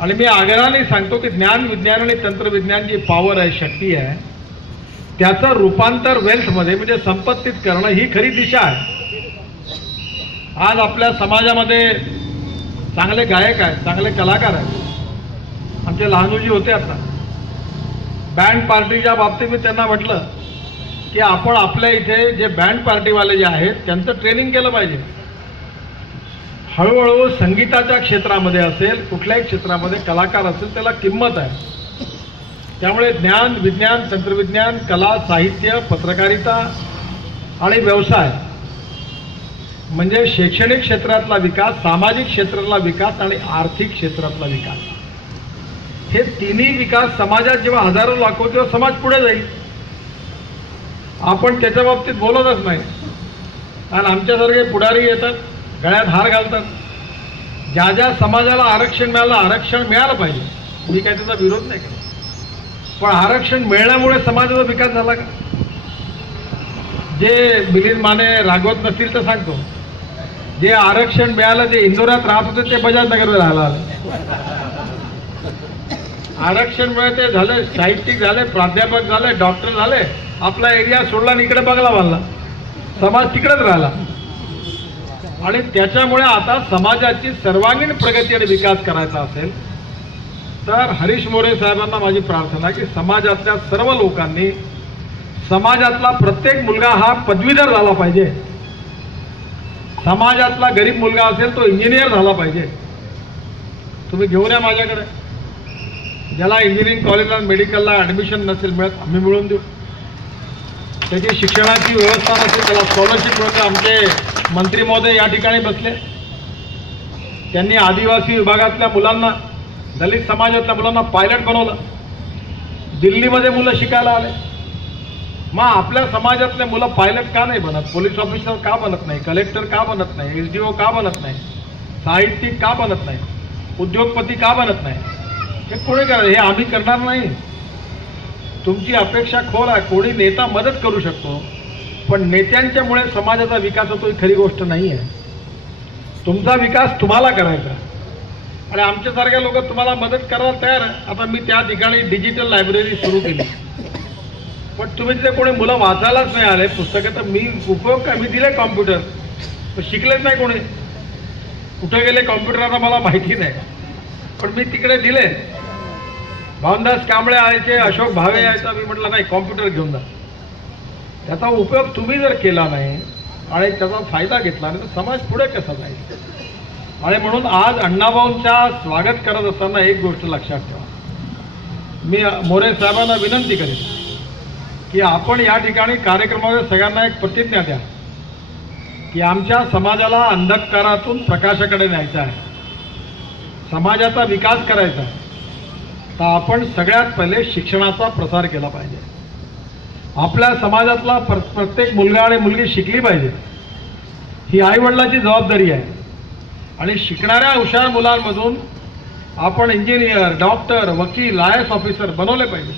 आणि मी आग्रहाने सांगतो की ज्ञान विज्ञान आणि तंत्रविज्ञान जी पॉवर आहे, शक्ती आहे, त्याचं रूपांतर वेल्थमध्ये म्हणजे संपत्तीत करणं ही खरी दिशा आहे. आज आपल्या समाजामध्ये चांगले गायक आहेत, चांगले कलाकार आहेत. आमचे लहानूजी होते आता बँड पार्टीच्या बाबतीत, मी त्यांना म्हटलं की आपण आपल्या इथे जे बँड पार्टीवाले जे आहेत त्यांचं ट्रेनिंग केलं पाहिजे. हळूहळू संगीताच्या क्षेत्रामध्ये असेल, कुठल्याही क्षेत्रामध्ये कलाकार असेल त्याला किंमत आहे. त्यामुळे ज्ञान विज्ञान तंत्रविज्ञान, कला, साहित्य, पत्रकारिता आणि व्यवसाय म्हणजे शैक्षणिक क्षेत्रातला विकास, सामाजिक क्षेत्रातला विकास आणि आर्थिक क्षेत्रातला विकास, हे तिन्ही विकास समाजात जेव्हा हजारो लाखो तेव्हा समाज पुढे जाईल. आपण त्याच्या बाबतीत बोलतच नाही. आणि आमच्यासारखे पुढारी येतात, गळ्यात हार घालतात. ज्या ज्या समाजाला आरक्षण मिळालं, आरक्षण मिळालं पाहिजे, मी काही त्याचा विरोध नाही करत. पण आरक्षण मिळण्यामुळे समाजाचा विकास झाला का? जे मिलिंद माने रागवत नसतील तर सांगतो, जे आरक्षण मिळालं जे इंदोरात राहत होते ते बजाजनगरला राहायला आले. आरक्षण मिळालं ते झाले, साहित्यिक झाले, प्राध्यापक झाले, डॉक्टर झाले, आपला एरिया सोडला आणि इकडे बंगला बांधला, समाज तिकडेच राहिला. आणि त्याच्यामुळे आता समाजाची सर्वांगीण प्रगती आणि विकास करायचा असेल तर हरीश मोरे साहेबांना माझी प्रार्थना की समाजातल्या सर्व लोकांनी, समाजातला प्रत्येक मुलगा हा पदवीधर झाला पाहिजे. समाजातला गरीब मुलगा असेल तो इंजिनियर झाला पाहिजे. तुम्ही घेऊन या माझ्याकडे, ज्याला इंजिनिअरिंग कॉलेजला मेडिकलला ॲडमिशन नसेल मिळत आम्ही मिळवून देऊ. त्याची शिक्षणाची व्यवस्था नसेल त्याला स्कॉलरशिप मिळते. आमचे मंत्री महोदय या ठिकाणी बसले, त्यांनी आदिवासी विभागातल्या मुलांना, दलित समाजातल्या मुलांना पायलट बनवलं. दिल्लीमध्ये मुलं शिकायला आले. मग आपल्या समाजातले मुलं पायलट का नाही बनत? पोलीस ऑफिसर का बनत नाही? कलेक्टर का बनत नाही? SDO का बनत नाही? साहित्यिक का बनत नाही? उद्योगपती का बनत नाही? हे कोणी करा, हे आम्ही करणार नाही. तुमची अपेक्षा खोल आहे. कोणी नेता मदत करू शकतो, पण नेत्यांच्यामुळे समाजाचा विकास होतो ही खरी गोष्ट नाही आहे. तुमचा विकास तुम्हाला करायचा आणि आमच्यासारख्या लोक तुम्हाला मदत करायला तयार आहे. आता मी त्या ठिकाणी डिजिटल लायब्ररी सुरू केली, पण तुम्ही तिथे कोणी मुलं वाचायलाच नाही आले पुस्तकं, तर मी उपयोग काय? मी दिले कॉम्प्युटर, पण शिकलेच नाही कोणी. कुठे गेले कॉम्प्युटर आता मला माहिती नाही, पण मी तिकडे दिले. भावनदास कांबळे यायचे, अशोक भावे यायचा, मी म्हटलं नाही कॉम्प्युटर घेऊन जा. त्याचा उपयोग तुम्ही जर केला नाही आणि त्याचा फायदा घेतला नाही तर समाज पुढे कसा जाईल? आणि म्हणून आज अण्णाभाऊंच्या स्वागत करत असताना एक गोष्ट लक्षात ठेवा. मी मोरे साहेबांना विनंती करेन की आपण या ठिकाणी कार्यक्रमामध्ये सगळ्यांना एक प्रतिज्ञा द्या की आमच्या समाजाला अंधकारातून प्रकाशाकडे न्यायचं आहे, समाजाचा विकास करायचा आहे. तर आपण सगळ्यात पहिले शिक्षणाचा प्रसार केला पाहिजे. आपल्या समाजातला प्रत्येक मुलगा आणि मुलगी शिकली पाहिजे, ही आईवडिलाची जबाबदारी आहे. आणि शिकणाऱ्या हुशार मुलांमधून आपण इंजिनियर, डॉक्टर, वकील, IAS ऑफिसर बनवले पाहिजे.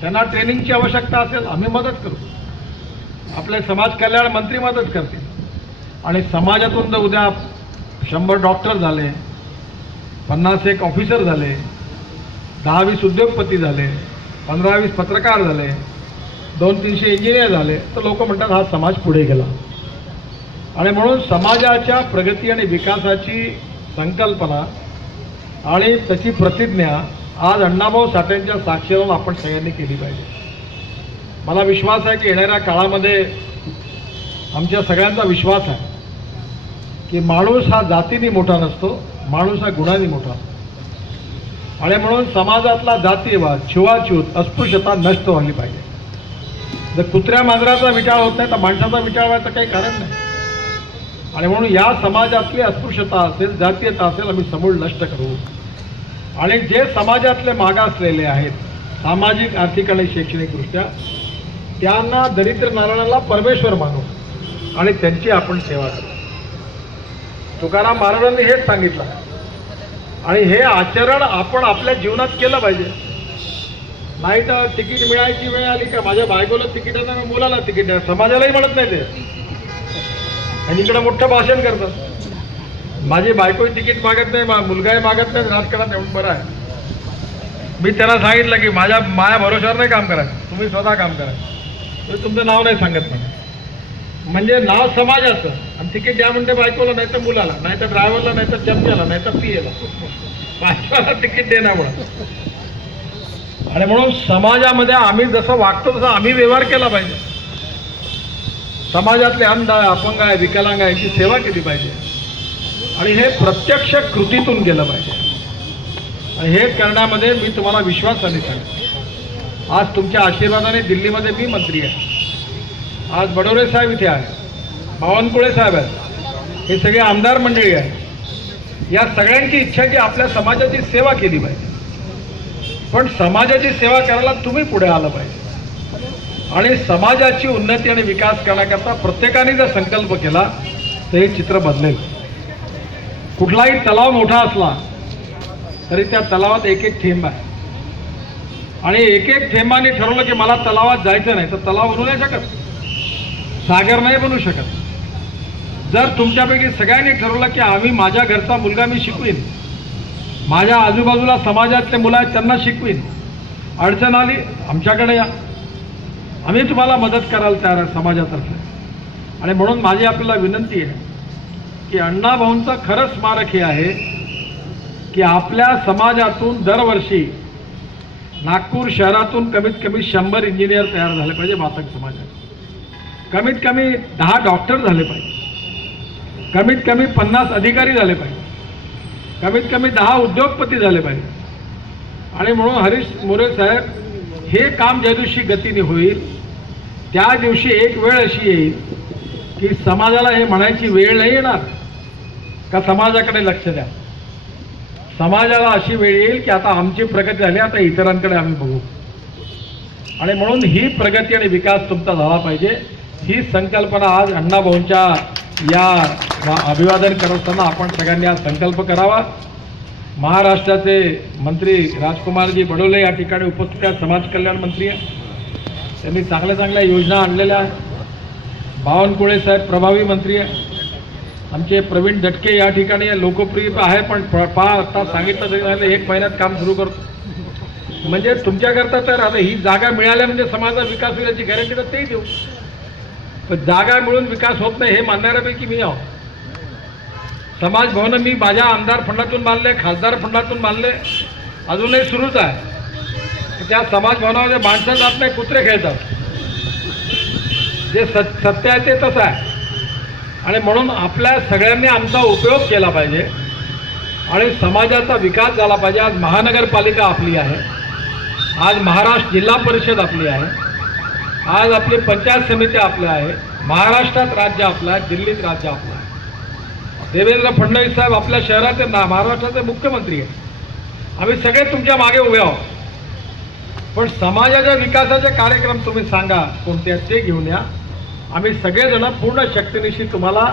त्यांना ट्रेनिंगची आवश्यकता असेल आम्ही मदत करू, आपले समाज कल्याण मंत्री मदत करतील. आणि समाजातून जर उद्या 100 डॉक्टर झाले, 50-1 ऑफिसर झाले, 10-20 उद्योगपती झाले, 15-20 पत्रकार झाले, 200-300 इंजिनियर झाले, तर लोक म्हणतात हा समाज पुढे गेला. आणि म्हणून समाजाच्या प्रगती आणि विकासाची संकल्पना आणि त्याची प्रतिज्ञा आज अण्णाभाऊ साठेंच्या साक्षीवर आपण सगळ्यांनी केली पाहिजे. मला विश्वास आहे की येणाऱ्या काळामध्ये आमच्या सगळ्यांचा विश्वास आहे की माणूस हा जातीने मोठा नसतो, माणूस हा गुणांनी मोठा असतो. आणि म्हणून समाजातला जातीयवाद, छुवाछूत, अस्पृश्यता नष्ट व्हायला पाहिजे. जर कुत्र्या मांजराचा विचार होत नाही तर माणसाचा विचार व्हायचं काही कारण नाही. आणि म्हणून या समाजातली अस्पृश्यता असेल, जातीयता असेल, आम्ही समूळ नष्ट करू. आणि जे समाजातले मागासलेले आहेत, सामाजिक, आर्थिक आणि शैक्षणिकदृष्ट्या, त्यांना दरिद्र नारायणाला परमेश्वर मानू आणि त्यांची आपण सेवा करू. तुकाराम महाराजांनी हेच सांगितलं आणि हे आचरण आपण आपल्या जीवनात केलं पाहिजे. नाही तर तिकीट मिळायची वेळ आली का माझ्या बायकोला तिकीट आहे ना मुलाला तिकीट आहे, समाजालाही म्हणत नाही ते, आणि इकडे मोठं भाषण करतात. माझी बायकोही तिकीट मागत नाही, मुलगाही मागत नाही, राजकारणात एवढं बरं आहे. मी त्यांना सांगितलं की माझ्या भरोशावर नाही काम करा, तुम्ही स्वतः काम करा. तुम्ही तुमचं नाव नाही सांगत मला, म्हणजे नाव समाजाचं, आणि तिकीट द्या म्हणते बायकोला, नाही तर मुलाला, नाही तर ड्रायव्हरला, नाही तर चमच्याला, नाही तर पीएला, बायकोला तिकीट देण्यामुळे. आणि म्हणून समाजामध्ये आम्ही जसं वागतो तसं आम्ही व्यवहार केला पाहिजे. समाजातले अंध आहे, अपंग आहे, विकलांग आहे, याची सेवा केली पाहिजे, आणि हे प्रत्यक्ष कृतीतून गेलं पाहिजे. आणि हे करण्यामध्ये मी तुम्हाला विश्वासाने सांगतो, आज तुमच्या आशीर्वादाने दिल्लीमध्ये मी मंत्री आहे, आज बडोले साहेब इथे आहे, बावनकुळे साहेब आहेत, हे सगळे आमदार मंडळी आहे. या सगळ्यांची इच्छा की आपल्या समाजाची सेवा केली पाहिजे, पण समाजाची सेवा करायला तुम्ही पुढे आलं पाहिजे. आणि समाजाची उन्नती आणि विकास करण्याकरता प्रत्येकाने जर संकल्प केला तर हे चित्र बदलेल. कुठलाही तलाव मोठा असला तरी त्या तलावात एक एक थेंब आहे, आणि एक एक थेंबाने ठरवलं की मला तलावात जायचं नाही तर तलाव बनवू नाही शकत, सागर नाही बनवू शकत. जर तुमच्यापैकी सगळ्यांनी ठरवलं की आम्ही माझ्या घरचा मुलगा मी शिकवीन, माझ्या आजूबाजूला समाजातले मुलं आहेत त्यांना शिकवीन, अडचण आली आमच्याकडे या, आम्ही तुम्हाला मदत करायला तयार आहे समाजातर्फे. आणि म्हणून माझी आपल्याला विनंती आहे की अण्णाभाऊंचं खरं स्मारक हे आहे की आपल्या समाजातून दरवर्षी नागपूर शहरातून कमीत कमी 100 इंजिनियर तयार झाले पाहिजे. मातक समाजात कमीत कमी 10 डॉक्टर झाले पाहिजे, कमीत कमी 50 अधिकारी झाले पाहिजे, कमीत कमी 10 उद्योगपती झाले पाहिजे. आणि म्हणून हरीश मोरे साहेब, हे काम ज्या दिवशी गतीने होईल त्या दिवशी एक वेळ अशी येईल की समाजाला हे म्हणायची वेळ नाही येणार का समाजाकडे लक्ष द्या. समाजाला अशी वेळ येईल की आता आमची प्रगती झाली, आता इतरांकडे आम्ही बघू. आणि म्हणून ही प्रगती आणि विकास तुमचा झाला पाहिजे, ही संकल्पना आज अण्णाभाऊंच्या या अभिवादन करत असताना आपण सगळ्यांनी हा संकल्प करावा. महाराष्ट्राचे मंत्री राजकुमारजी बडोले या ठिकाणी उपस्थित आहेत, समाज कल्याण मंत्री आहे, त्यांनी चांगल्या चांगल्या योजना आणलेल्या आहेत. बावनकुळे साहेब प्रभावी मंत्री आहे, आमचे प्रवीण दटके या ठिकाणी लोकप्रिय आहे, पण आता सांगितलं तरी 1 महिन्यात काम सुरू करतो. म्हणजे तुमच्याकरता तर आता ही जागा मिळाल्या म्हणजे समाजाचा विकास होईल याची गॅरंटी तर तेही देऊ, पण जागा मिळून विकास होत नाही हे मानणाऱ्यापैकी मी आहो. समाज भवन मी माझ्या आमदार फंडातून बांधले, खासदार फंडातून बांधले, अजूनही सुरूच आहे. त्या समाज भवनामध्ये माणसं जात नाही, कुत्रे खेळतात. जे सत्य आहे ते तसं आहे. आणि म्हणून आपल्या सगळ्यांनी आमचा उपयोग केला पाहिजे आणि समाजाचा विकास झाला पाहिजे. आज महानगरपालिका आपली आहे, आज महाराष्ट्र जिल्हा परिषद आपली आहे, आज आपली पंचायत समिती आपल्या आहे, महाराष्ट्रात राज्य आपलं आहे, दिल्लीत राज्य आपलं आहे. देवेंद्र फडणवीस साहेब आपल्या शहराचे महाराष्ट्राचे मुख्यमंत्री आहेत. आम्ही सगळे तुमच्या मागे उभे आहोत, पण समाजाच्या विकासाचे कार्यक्रम तुम्ही सांगा कोणते ते घेऊन या. आम्ही सगळेजण पूर्ण शक्तीनिशी तुम्हाला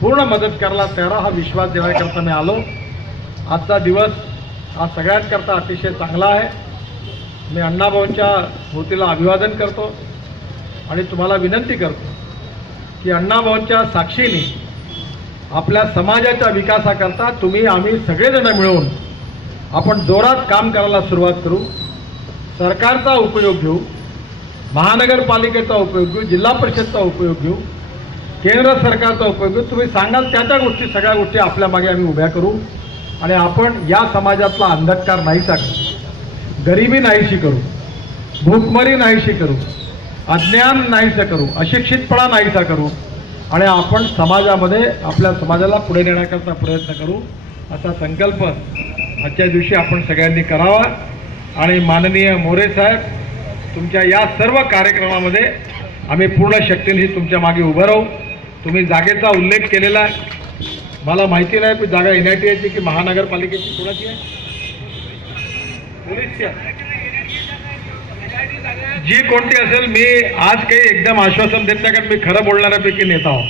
पूर्ण मदत करायला तयार, हा विश्वास देण्याकरता मी आलो. आजचा दिवस हा सगळ्यांकरता अतिशय चांगला आहे. मी अण्णाभाऊंच्या स्मृतीला अभिवादन करतो आणि तुम्हाला विनंती करतो की अण्णाभाऊंच्या साक्षीने आपल्या समाजाच्या विकासाकरता तुम्ही आम्ही सगळेजण मिळून आपण जोरात काम करायला सुरुवात करू. सरकारचा उपयोग घेऊ, महानगरपालिकेचा उपयोग घेऊ, जिल्हा परिषदचा उपयोग घेऊ, केंद्र सरकारचा उपयोग घेऊ. तुम्ही सांगाल त्या गोष्टी सगळ्या गोष्टी आपल्या मागे आम्ही उभ्या करू आणि आपण या समाजातला अंधकार नाहीसा करू, गरिबी नाहीशी करू, भूकमरी नाहीशी करू, अज्ञान नाहीसं करू, अशिक्षितपणा नाहीसा करू आणि आपण समाजामध्ये आपल्या समाजाला पुढे नेण्याकरता प्रयत्न करू. असा संकल्प आजच्या दिवशी आपण सगळ्यांनी करावा. आणि माननीय मोरे साहेब, तुमच्या या सर्व कार्यक्रमामध्ये आम्ही पूर्ण शक्तीने तुमच्या मागे उभं राहू. तुम्ही जागेचा उल्लेख केलेला आहे, मला माहिती नाही की जागा NITIची की महानगरपालिकेची कोणाची आहे, पोलीसची आहे, जी कोणती असेल. मी आज काही एकदम आश्वासन देत नाही, कारण मी खरं बोलणाऱ्यापैकी नेता आहो.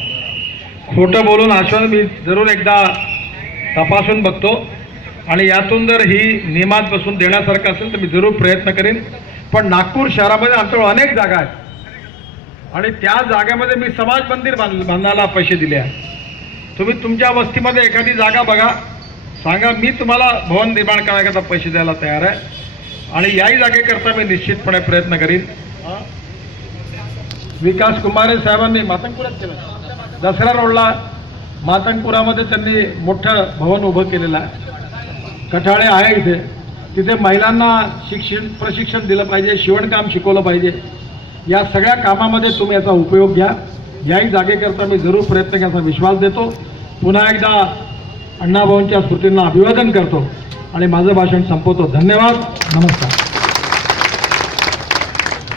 खोटं बोलून आश्वासन मी जरूर एकदा तपासून बघतो आणि यातून जर ही नियमात बसून देण्यासारखं असेल तर मी जरूर प्रयत्न करेन. पण नागपूर शहरामध्ये आमच्याकडे अनेक जागा आहेत आणि त्या जागेमध्ये मी समाज मंदिर बांधायला पैसे दिले आहेत. तुम्ही तुमच्या वस्तीमध्ये एखादी जागा बघा, सांगा मी तुम्हाला भवन निर्माण करण्याकरता पैसे द्यायला तयार आहे आणि याही जागेकरता मी निश्चितपणे प्रयत्न करीन. विकास कुमारे साहेबांनी मातंगपुरात केलं, दसरा रोडला मातंगपुरामध्ये त्यांनी मोठं भवन उभं केलेलं आहे. कठाळे आहे इथे, तिथे महिलांना प्रशिक्षण दिलं पाहिजे, शिवणकाम शिकवलं पाहिजे. या सगळ्या कामामध्ये तुम्ही याचा उपयोग घ्या. याही जागेकरता मी जरूर प्रयत्न करायचा विश्वास देतो. पुन्हा एकदा अण्णाभाऊंच्या स्मृतींना अभिवादन करतो आणि माझं भाषण संपवतो. धन्यवाद, नमस्कार.